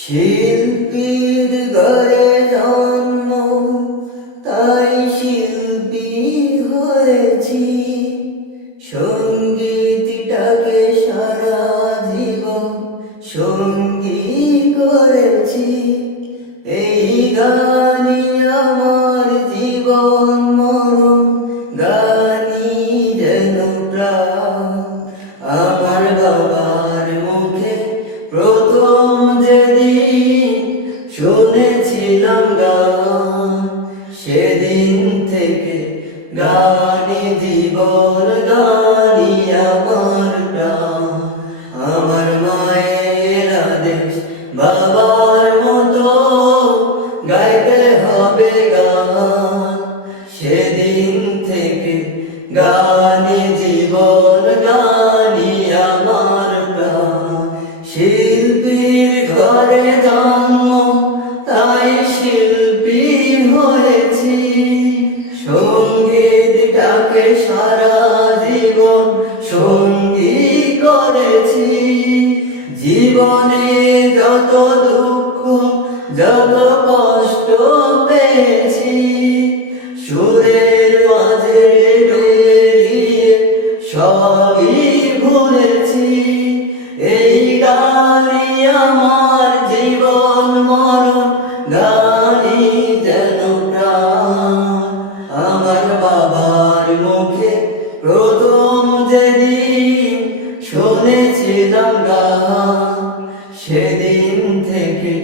শিল্পীর ঘরে জন্ম, তাই শিল্পী হয়েছি। সঙ্গীতটাকে সারা জীবন সঙ্গী করেছি। এই গানই আমার জীবন মরণ, গানই যেন প্রাণ। আমার বাবার মুখে প্রথম যেদিন শুনেছিলাম গান, সেদিন থেকে গানই জীবন, গানই আমার প্রাণ। আমার মায়ের আদেশ বাবার মতো গাইতে হবে গান, সেদিন থেকে গানই জীবন, গানই আমার প্রাণ। শিল্পীর ঘরে জন্ম, তাই শিল্পী হয়েছি। সঙ্গীতটাকে সারা জীবন সঙ্গী করেছি। জীবনে যত দুঃখ যত কষ্ট পেয়েছি, সুরের মাঝে ডুবে গিয়ে সবই ভুলেছি। এই গানই আমার জীবন মরণ, গানই যেন প্রাণ। আমার বাবার মুখে প্রথম যেদিন শুনেছিলাম গান, সেদিন থেকে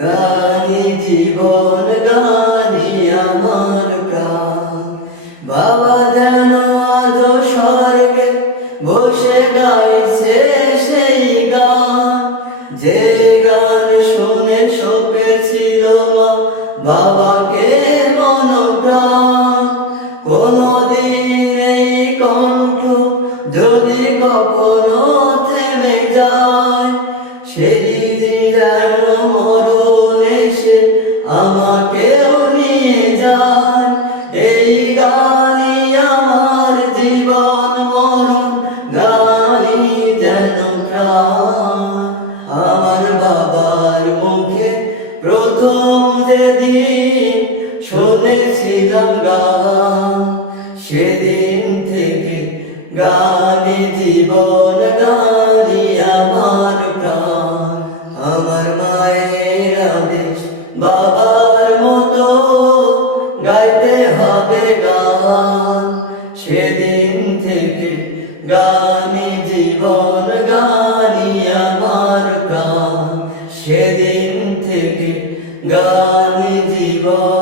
গানই জীবন, গানই আমার প্রাণ। বাবা যেন আজ স্বর্গে বসে গাইছে সেই গান, যে গান শুনে শোকেছিল মা বাবাকে মন প্রাণ। কোনদিন এই কণ্ঠ যদি কখনো থেমে যায়, সেদিন যেন মরণ এসে আমাকেও নিয়ে যায়। এই গানই আমার জীবন মরণ, গানই যেন প্রাণ। আমার বাবার মুখে প্রথম যেদিন শুনেছিলাম গান, সেদিন থেকে গানই জীবন, গানই আমার প্রাণ। আমার মায়ের আদেশ বাবার মতো গাইতে হবে গান, সেদিন থেকে গানই জীবন, গানই আমার প্রাণ। সেদিন থেকে গানই জীবন।